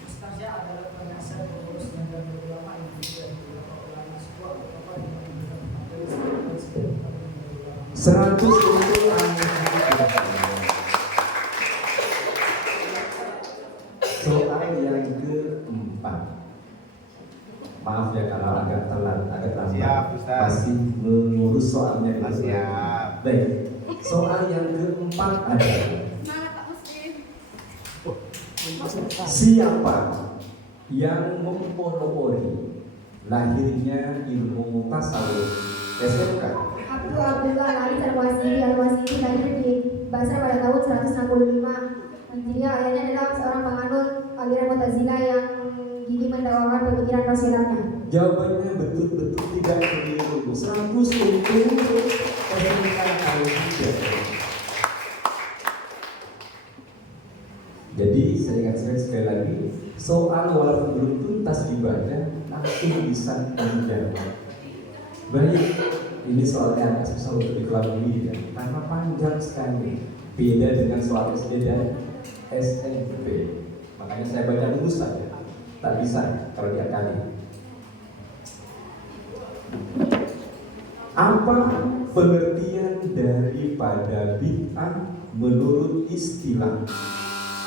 Mustahya adalah penasihat pengurus dan ulama yang juga ulama sebuah ulama yang menjadi 100 untuk Al-Hidayah. Soal yang keempat. Maaf ya kalau agak telat, agak lambat. Siap, Ustaz. Masih mengurus soalnya itu. Siap. Baik. Soal yang keempat adalah siapa yang memmonopoli lahirnya ilmu tasawuf SMK? Abdullah Al-Haris Al-Muhasibi lahir di Basra pada tahun 165 Hijriah. Ayahnya adalah seorang penganut aliran Mu'tazilah yang gigi mendakwakan pemikiran rasionalnya. Jawabannya betul-betul tidak keliru. 100 untuk SMK Al-Hijrah. Jadi saya ingatkan sekali lagi, soal walaupun belum tuntas dibaca langsung bisa menjawab. Baik, ini soalnya agak susah untuk dikelabui ya, karena panjang sekali. Beda dengan soal SD dan SMP. Makanya saya baca dulu saja, tak bisa kalau diakali. Apa pengertian daripada bid'ah menurut istilah?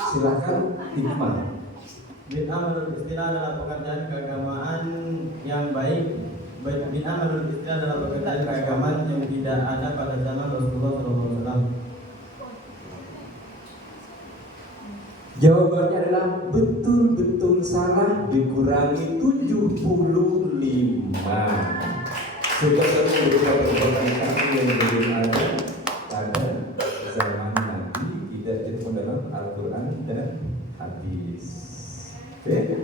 Silakan Hikmah. Bid'ah menurut istilah adalah pekerjaan keagamaan yang baik. Bid'ah menurut istilah adalah pekerjaan keagamaan yang tidak ada pada zaman Rasulullah SAW. Jawabannya adalah betul-betul salah dikurangi 75. Sudah beberapa pertanyaan yang belum ada pada zaman Nabi tidak ditemukan dalam Al-Quran dan hadis. Oke,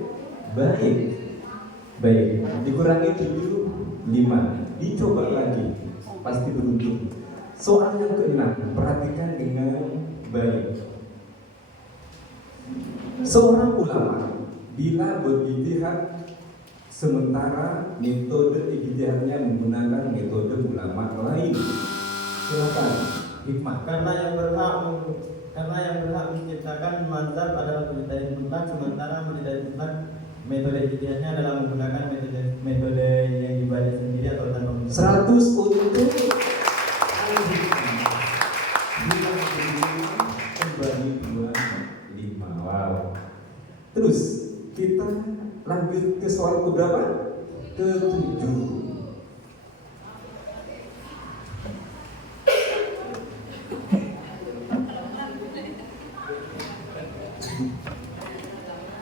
baik, dikurangi 75, dicoba lagi, pasti beruntung. Soal yang ke-6, perhatikan dengan baik. Seorang ulama bila berijtihad sementara metode ijtihadnya menggunakan metode ulama lain. Silakan Hikmah. Karena yang berhak menciptakan mazhab adalah mujtahid mutlak, sementara mujtahid mutlak metode ijtihadnya adalah menggunakan metode yang dibaca sendiri atau tanpa 100 untuk kembali 25. Wow. Terus kita lanjut ke soal keberapa? Ke-7.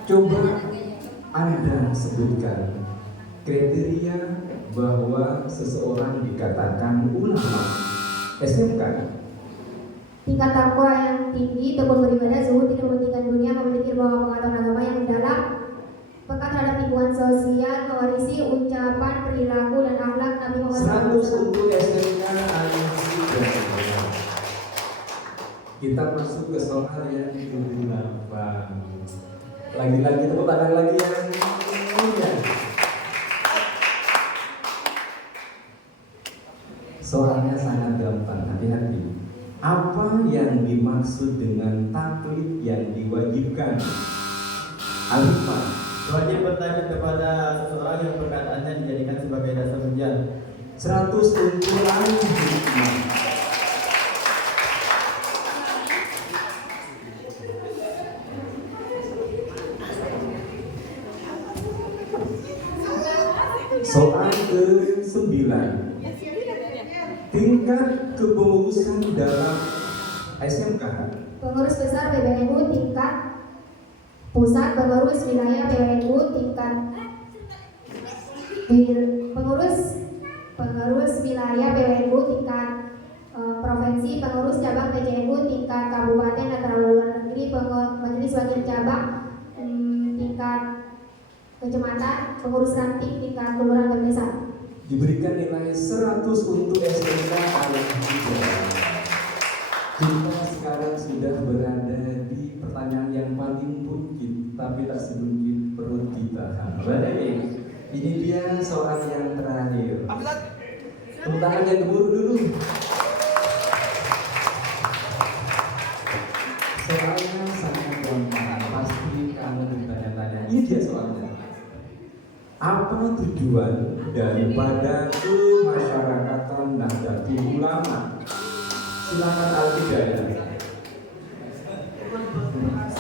Coba Anda sebutkan kriteria bahwa seseorang dikatakan ulama. SMK. Tingkat takwa yang tinggi, tekun beribadah, zuhud, tidak mementingkan dunia, memiliki bahwa pengetahuan agama yang mendalam, peka terhadap lingkungan sosial, mewarisi ucapan, perilaku, dan akhlak Nabi Muhammad 100 untuk SMK Al-Hijrah. Kita masuk ke soal yang ke-8. Lagi-lagi tepuk tangan lagi yang mulia. Soalnya sangat gampang, hati-hati. Apa yang dimaksud dengan taklid yang diwajibkan? Alifah. wajib bertanya kepada seseorang yang perkataannya dijadikan sebagai dasar ujian. 100 untuk Al-Hikmah. Soal ke-9. Tingkat kepengurusan dalam SMK. Pengurus besar PBNU tingkat pusat, pengurus wilayah PBNU tingkat pengurus wilayah PBNU tingkat provinsi, pengurus cabang PCNU tingkat kabupaten atau luar negeri, majelis wakil cabang tingkat kecamatan, pengurus ranting tingkat kelurahan dan desa. Diberikan nilai 100 untuk SMK Al-Hijrah. Kita sekarang sudah berada di pertanyaan yang paling buncit, tapi tak sedikit perut kita. Baik, ini dia soal yang terakhir. Tepuk tangan yang gemuruh dulu. Soalnya sangat gampang, pasti kamu bertanya-tanya. Ini dia soalnya. Apa tujuan daripada kemasyarakatan Nahdlatul Ulama? Silakan Al-Hidayah. Ikut berperan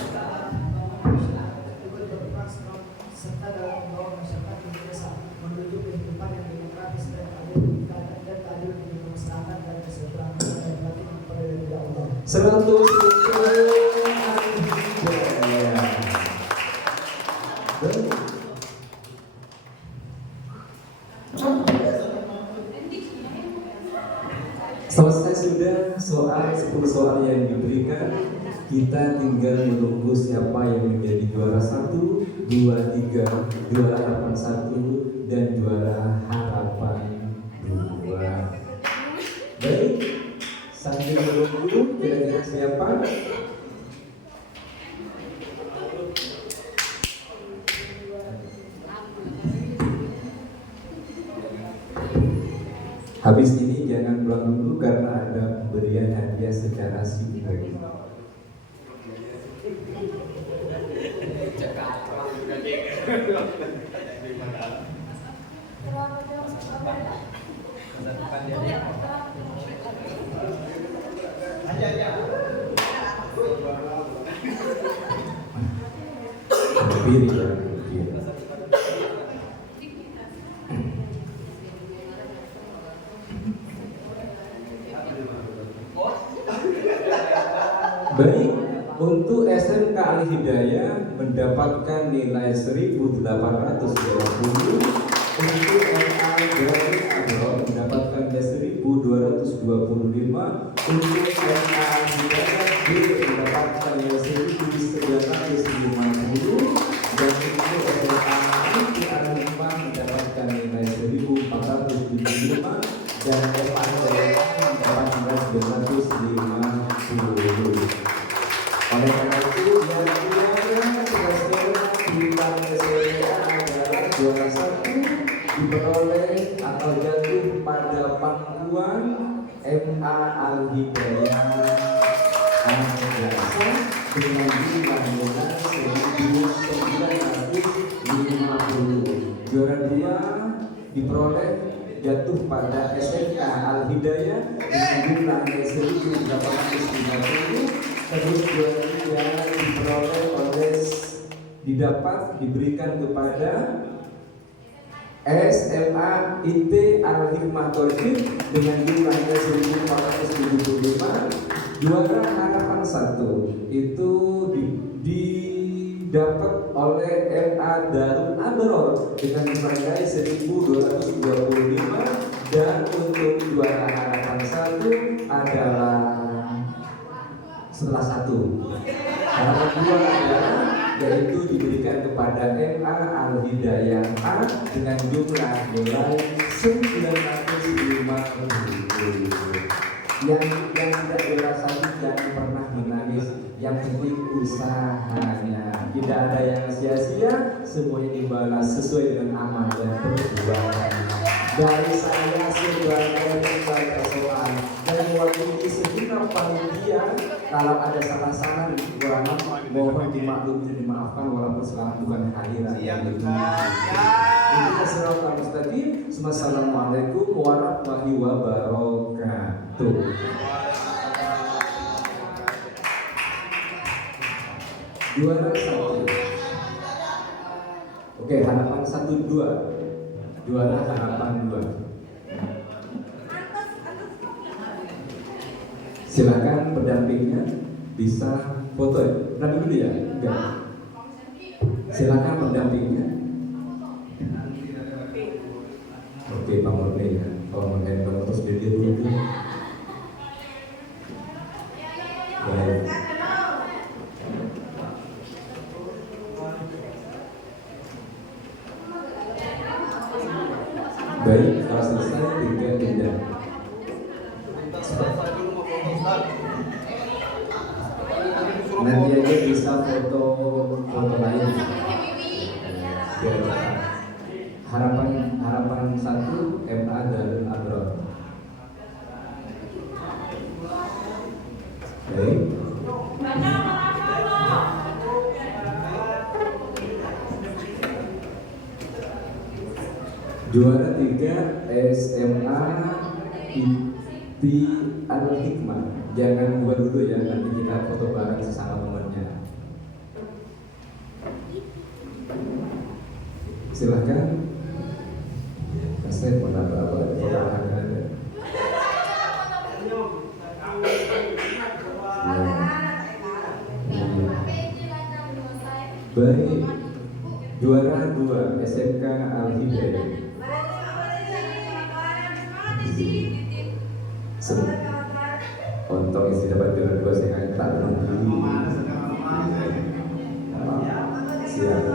serta dalam membawa masyarakat Indonesia menuju kehidupan yang demokratis dan adil demi kemaslahatan dan kesejahteraan dan bagi memperoleh Allah. 100 untuk Al-Hidayah. Selesai sudah soal 10 soal yang diberikan. Kita tinggal menunggu siapa yang menjadi juara 1, 23, juara harapan 1 dan juara harapan 2. Baik, sambil menunggu kira-kira siapa? Habis ini jangan pulang dulu karena ada pemberian hadiah secara simbolis. Hampir ya, hampir. Baik, untuk SMK Al Hidayah mendapatkan nilai 1820, untuk MA Darul Adro mendapatkan nilai 1225, untuk MA Al Hidayah B mendapatkan nilai 1950, dan untuk SMA Al Hikmah mendapatkan nilai 1475, dan MA Darul mendapatkan nilai 1950. Oleh karena itu, yang juara bintang SMK adalah juara 1 diperoleh atau jatuh pada pangkuan MA Al Hidayah Al-Jasa dengan jumlah nilai 1950. Juara 2 diperoleh jatuh pada SMK Al Hidayah dengan jumlah nilai 1850. Terus juara 3 diperoleh oleh diberikan kepada SMA IT Al Hikmah Torjib dengan jumlahnya 1475. Juara harapan 1 itu didapat oleh MA Darul Abror dengan nilai 1225, dan untuk juara harapan 1 adalah setelah 1. Harapan 2 adalah yaitu diberikan kepada MA Al Hidayah A dengan jumlah nilai 950. Yang tidak dirasakan jangan pernah menangis. Yang penting usahanya, tidak ada yang sia-sia, semuanya dibalas sesuai dengan amal dan perbuatan. Dari saya sebagai peserta soal dan mewakili segenap panitia, kalau ada salah-salah mohon dimaklumi dan dimaafkan walaupun sekarang bukan hari raya Idul Fitri. Wassalamualaikum warahmatullahi wabarakatuh. Juara 1. Oke, harapan 1 2. Juara harapan 2. Silakan pendampingnya bisa foto ya. Pendamping dulu ya? Enggak. Silakan pendampingnya. Oke, Pak Murni ya. Kalau menghandle terus dia dulu. Baik. Baik, kalau selesai pindah. Nanti aja bisa foto lain. Harapan 1 MA Darul Abror. Baik. Juara 3 SMA IT Al Hikmah. Jangan buat dulu ya, nanti kita foto bareng sesama temannya. Silahkan. Kaset mana berapa? Fotokan ada. Baik. Juara 2 SMK Al Hidayah. Untuk isi dapat juara 2 saya tak menunggu. Siap.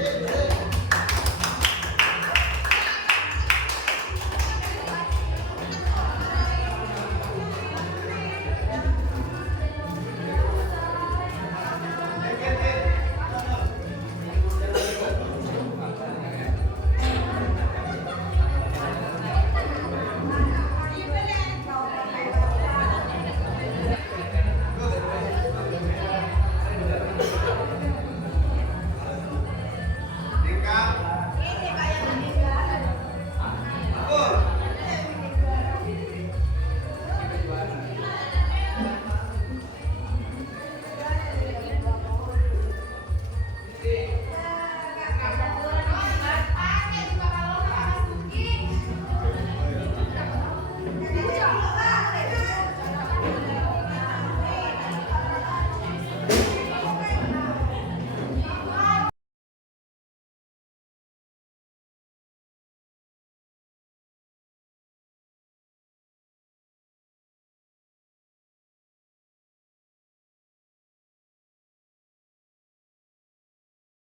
Amin.